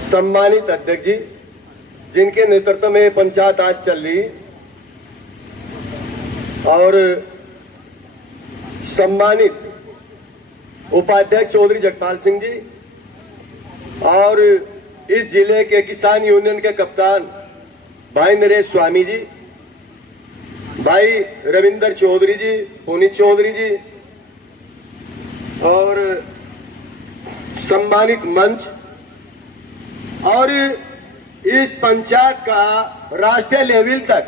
सम्मानित अध्यक्ष जी, जिनके नेतृत्व में पंचायत आज चल रही, और सम्मानित उपाध्यक्ष चौधरी जगपाल सिंह जी, और इस जिले के किसान यूनियन के कप्तान भाई नरेश स्वामी जी, भाई रविंदर चौधरी जी, पुनीत चौधरी जी, और सम्मानित मंच, और इस पंचायत का राष्ट्रीय लेवल तक,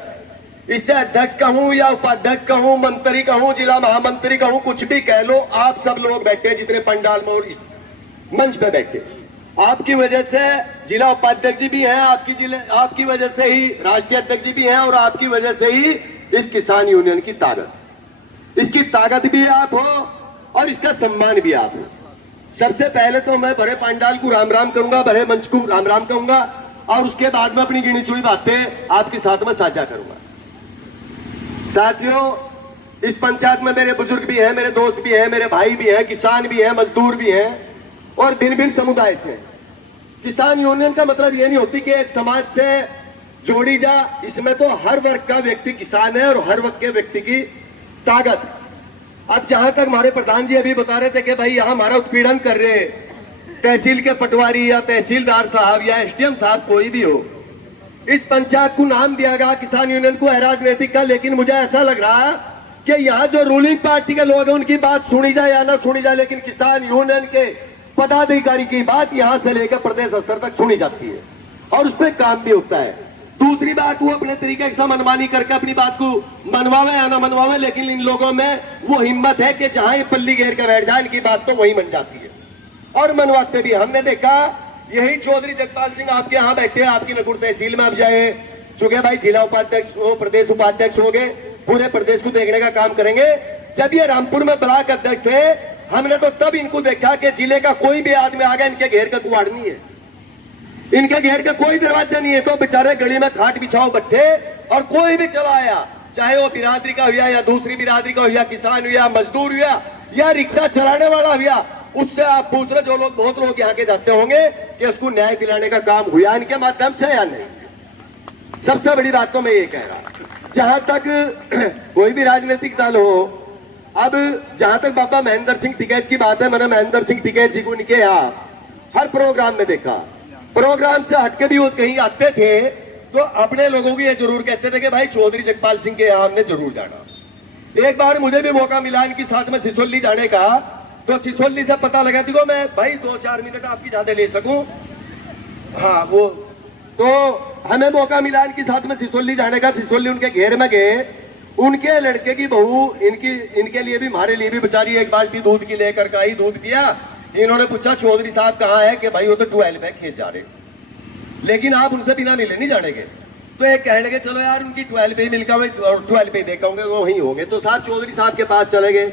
इससे अध्यक्ष कहूं या उपाध्यक्ष कहूं, मंत्री कहूं, जिला महामंत्री कहूं, कुछ भी कह लो, आप सब लोग बैठे जितने पंडाल में और इस मंच पे बैठे, आपकी वजह से जिला उपाध्यक्ष जी भी हैं, आपकी वजह से ही राष्ट्रीय अध्यक्ष जी भी हैं, और आपकी वजह से ही इस किसान यूनियन की ताकत, इसकी ताकत भी आप हो और इसका सम्मान भी आप हो। सबसे पहले तो मैं भरे पंडाल को राम राम करूंगा, भरे मंच को राम राम कहूंगा, और उसके बाद में अपनी गिनी चुनी बातें आपके साथ में साझा करूंगा। साथियों, इस पंचायत में मेरे बुजुर्ग भी हैं, मेरे दोस्त भी हैं, मेरे भाई भी हैं, किसान भी हैं, मजदूर भी हैं, और भिन्न भिन्न समुदाय से। किसान यूनियन का मतलब ये नहीं होती कि एक समाज से जोड़ी जा, इसमें तो हर वर्ग का व्यक्ति किसान है और हर वर्ग के व्यक्ति की ताकत। अब जहां तक हमारे प्रधान जी अभी बता रहे थे कि भाई यहां हमारा उत्पीड़न कर रहे तहसील के पटवारी या तहसीलदार साहब या एसडीएम साहब, कोई भी हो, इस पंचायत को नाम दिया गया किसान यूनियन को अराजनैतिक का, लेकिन मुझे ऐसा लग रहा कि यहाँ जो रूलिंग पार्टी के लोग हैं उनकी बात सुनी जाए या ना सुनी जाए, लेकिन किसान यूनियन के पदाधिकारी की बात यहाँ से लेकर प्रदेश स्तर तक सुनी जाती है और उस पर काम भी होता है। दूसरी बात, वो अपने तरीके से मनमानी करके अपनी बात को मनवावे या ना मनवावे, लेकिन इन लोगों में वो हिम्मत है कि जहां ये पल्ली घेर कर बैठ जाए, इनकी बात तो वही बन जाती है और मनवाते भी। हमने देखा यही चौधरी जगपाल सिंह आपके यहाँ बैठे, आपकी नकुड़ तहसील में अब जाए, चूंकि भाई जिला उपाध्यक्ष हो, प्रदेश उपाध्यक्ष हो गए, पूरे प्रदेश को देखने का काम करेंगे। जब ये रामपुर में ब्लॉक अध्यक्ष थे, हमने तो तब इनको देखा कि जिले का कोई भी आदमी आ गया, इनके घेर का कुआड़ नहीं है, इनके घेर का कोई दरवाजा नहीं है, तो बेचारे गली में खाट बिछाओ बैठे, और कोई भी चला आया, चाहे वो बिरादरी का हुआ या दूसरी बिरादरी का हुआ, किसान हुआ, मजदूर हुआ या रिक्शा चलाने वाला हुआ, उससे आप पूछ रहे, जो लोग, बहुत लोग यहाँ के जाते होंगे कि उसको न्याय दिलाने का काम हुआ इनके माध्यम से या नहीं। सबसे बड़ी बात तो मैं ये कह रहा, जहां तक कोई भी राजनीतिक दल हो, अब जहां तक बाबा महेंद्र सिंह टिकैत की बात है, मैंने महेंद्र सिंह टिकैत जी को इनके यहाँ हर प्रोग्राम में देखा, प्रोग्राम से हटके भी वो कहीं आते थे तो अपने लोगों को ये जरूर कहते थे कि भाई चौधरी जगपाल सिंह के यहाँ हमने जरूर जाना। एक बार मुझे भी मौका मिला इनके साथ में सिसोली जाने का, तो सिसोली से पता लगा थी को मैं भाई 2-4 मिनट आपकी ज्यादा ले सकूं, हाँ वो, तो हमें मौका मिला इनके साथ में सिसोली जाने का। सिसोली उनके घेर में गए, उनके लड़के की बहू इनके लिए भी हमारे लिए भी बेचारी एक बाल्टी दूध की लेकर का ही दूध पिया। इन्होंने पूछा चौधरी साहब कहाँ है, कि भाई वो तो 12 पे खेत जा रहे, लेकिन आप उनसे बिना मिले नहीं जानेंगे। तो एक कहने लगे चलो यार उनकी 12 पे ही मिलकर 12 पे देखा होंगे, वो वहीं होंगे, तो साहब चौधरी साहब के पास चले गए।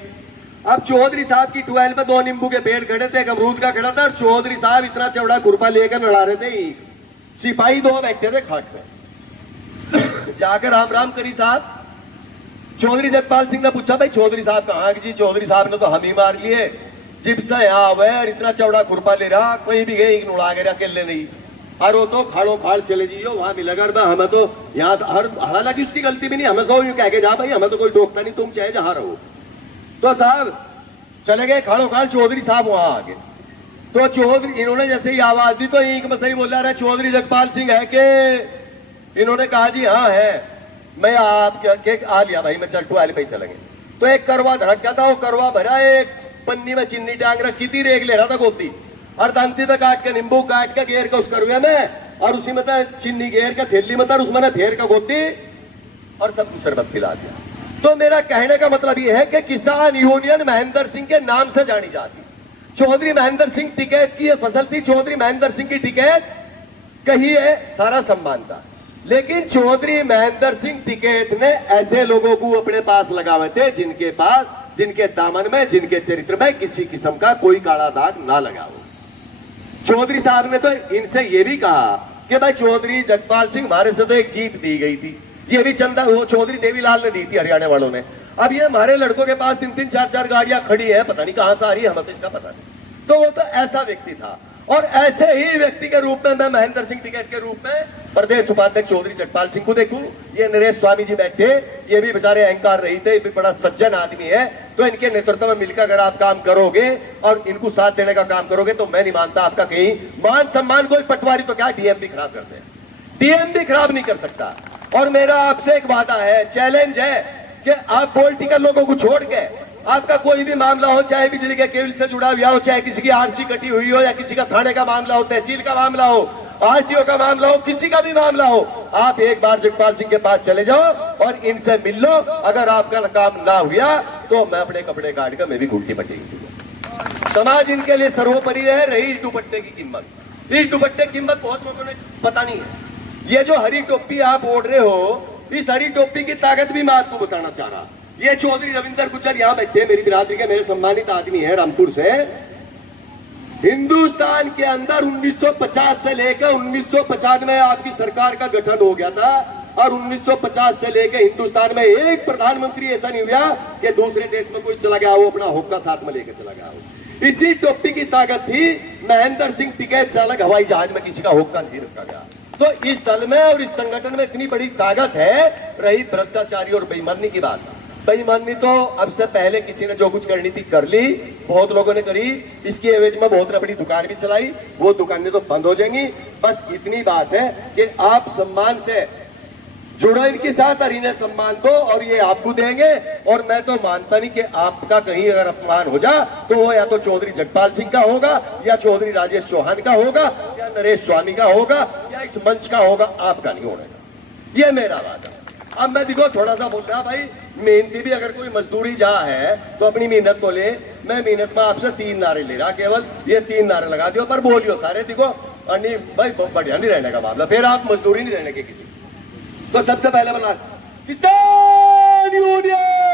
अब चौधरी साहब की 12 पे 2 नींबू के पेड़ खड़े थे, एक अमरूद का खड़ा था, और चौधरी साहब इतना चौड़ा खुरपा लेकर लड़ा रहे थे, सिपाही 2 बैठे थे खाट पे। जाकर राम राम करी साहब, चौधरी जगपाल सिंह ने पूछा भाई चौधरी साहब कहाँ जी? चौधरी साहब ने तो हम ही मार लिए, जिप से यहाँ आवे इतना चौड़ा खुरपा ले रहा, कहीं भी गए उड़ा गया अकेले नहीं, और वो तो खाड़ो फाड़ चले जियो वहां मिलेगा। हमें तो यहाँ हालांकि उसकी गलती भी नहीं, हमें सो यूं कह के जा भाई हमें तो कोई टोकता नहीं, तुम चाहे जहां रहो। तो साहब चले गए खाड़ो खाड़, चौधरी साहब वहां आ गए, तो चौधरी इन्होंने जैसे ही आवाज दी तो एक में सही बोला रहा चौधरी जगपाल सिंह है कि, इन्होंने कहा जी हाँ है, मैं आपके आ लिया भाई, मैं चल 12 पे चलेंगे। तो एक करवा धड़का था, वो करवा भरा, एक पन्नी में चीनी टांग रखी थी, रेग ले रहा था गोदी, और दांती तक काट के नींबू काट के घेर के उस करवे में, और उसी में चीनी घेर के थैली में उसमें फेर का गोदी, और सबको शरबत पिला दिया। तो मेरा कहने का मतलब यह है कि किसान यूनियन महेंद्र सिंह के नाम से जानी जाती। चौधरी महेंद्र सिंह टिकैत की यह फसल थी, चौधरी महेंद्र सिंह की टिकैत कही है, सारा सम्मान था, लेकिन चौधरी महेंद्र सिंह टिकैत ने ऐसे लोगों को अपने पास लगावे थे जिनके पास, जिनके दामन में, जिनके चरित्र में किसी किस्म का कोई काला दाग ना लगा हो। चौधरी साहब ने तो इनसे ये भी कहा कि भाई चौधरी जगपाल सिंह हमारे से तो एक जीप दी गई थी, ये भी चंदा वो चौधरी देवीलाल ने दी थी हरियाणा वालों ने, अब ये हमारे लड़कों के पास 3-3 4-4 गाड़ियां खड़ी है, पता नहीं कहां से आ रही है, हमें तो इसका पता नहीं। तो वो तो ऐसा व्यक्ति था। और ऐसे ही व्यक्ति के रूप में मैं महेंद्र सिंह टिकैत के रूप में प्रदेश उपाध्यक्ष चौधरी जगपाल सिंह को देखूं। ये नरेश स्वामी जी बैठे, ये भी बेचारे अहंकार रही थे, ये भी बड़ा सज्जन आदमी है, तो इनके नेतृत्व में मिलकर अगर आप काम करोगे और इनको साथ देने का काम करोगे तो मैं नहीं मानता आपका कहीं मान सम्मान, कोई पटवारी तो क्या डीएम भी खराब करते हैं, डीएम भी खराब नहीं कर सकता। और मेरा आपसे एक वादा है, चैलेंज है कि आप पॉलिटिकल लोगों को छोड़ के आपका कोई भी मामला हो, चाहे बिजली के केबल से जुड़ा हुआ हो, चाहे किसी की आरसी कटी हुई हो, या किसी का थाने का मामला हो, तहसील का मामला हो, आरटीओ का मामला हो, किसी का भी मामला हो, आप एक बार जगपाल सिंह के पास चले जाओ और इनसे मिल लो। अगर आपका काम ना हुआ तो मैं अपने कपड़े काट कर मैं भी घुट्टी पटेगी। समाज इनके लिए सर्वोपरि है। रही इस दुपट्टे की कीमत, इस दुपट्टे की कीमत बहुत लोगों ने पता नहीं है। ये जो हरी टोपी आप ओढ़ रहे हो, इस हरी टोपी की ताकत भी मैं आपको बताना चाह रहा। ये चौधरी रविंदर गुज्जर यहाँ बैठे हैं, मेरी बिरादरी के मेरे सम्मानित आदमी है, रामपुर से। हिंदुस्तान के अंदर 1950 से लेकर 1950 में आपकी सरकार का गठन हो गया था, और 1950 से लेकर हिंदुस्तान में एक प्रधानमंत्री ऐसा नहीं हुआ कि दूसरे देश में कोई चला गया हो, अपना हुक्का साथ में लेकर चला गया हो। इसी टोपी की ताकत थी। महेंद्र सिंह टिकैत से अलग हवाई जहाज में किसी का हुक्का नहीं रखा गया। तो इस दल में और इस संगठन में इतनी बड़ी ताकत है। रही भ्रष्टाचारी और बेईमानी की बात, बेईमानी तो अब से पहले किसी ने जो कुछ करनी थी कर ली, बहुत लोगों ने करी, इसकी एवज में बहुत बड़ी दुकान भी चलाई, वो दुकानें तो बंद हो जाएंगी। बस इतनी बात है कि आप सम्मान से जुड़ो इनके साथ और इन्हें सम्मान दो, और ये आपको देंगे। और मैं तो मानता नहीं कि आपका कहीं अगर अपमान हो जा तो वो या तो चौधरी जगपाल सिंह का होगा, या चौधरी राजेश चौहान का होगा, या नरेश स्वामी का होगा, या इस मंच का होगा, आपका नहीं होगा। ये मेरा वादा। अब मैं देखो थोड़ा सा बोल रहा भाई, मेहनती भी अगर कोई मजदूरी जहाँ है तो अपनी मेहनत तो ले। मैं मेहनत में आपसे 3 नारे ले रहा, केवल ये 3 नारे लगा दियो, पर बोलियो सारे। देखो अन्य भाई बढ़िया नहीं रहने का मामला, फिर आप मजदूरी नहीं रहने के किसी। तो सबसे पहले बोला किसान यूनियन